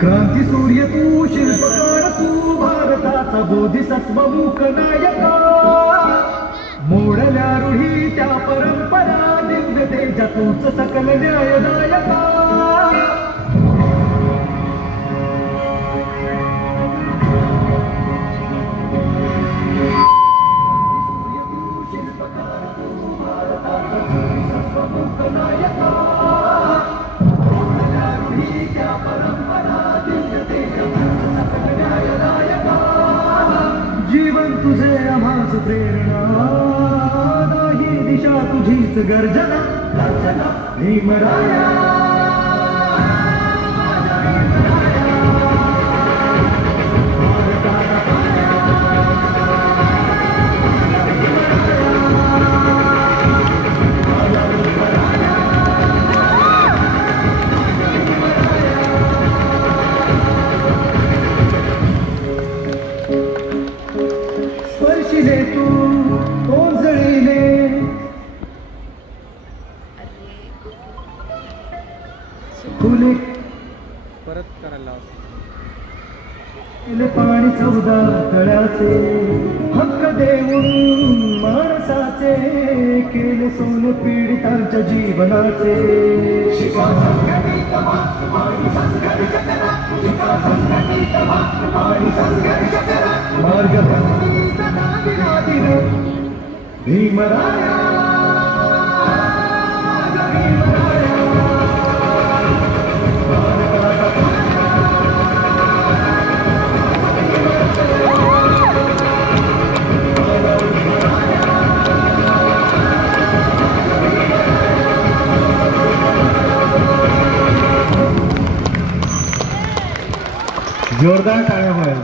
क्रांती सूर्य तू, शिल्पकार तू, भारताचा बोधिसत्व मूक नायका. मोडल्या रूढी त्या परंपरा, दिव्य तेजा तूच सकल न्यायदायका. जीवन तुझे आम्हास प्रेरणा, नाही दिशा तुझीच गर्जना. भीमराया स्पर्शिले तू ओंजळीने, फुले परत करायला पाणी चौदा तळ्याचे, हक्क देऊन माणसाचे, केले सोने पीडितांच्या जीवनाचे. शिका संघटित आणि संघर्ष करा, शिका संघटित आणि संघर्ष करा. मार्ग भक्तीत नाविलादिन भीमराया. जोरदार टाळ्या व्हायला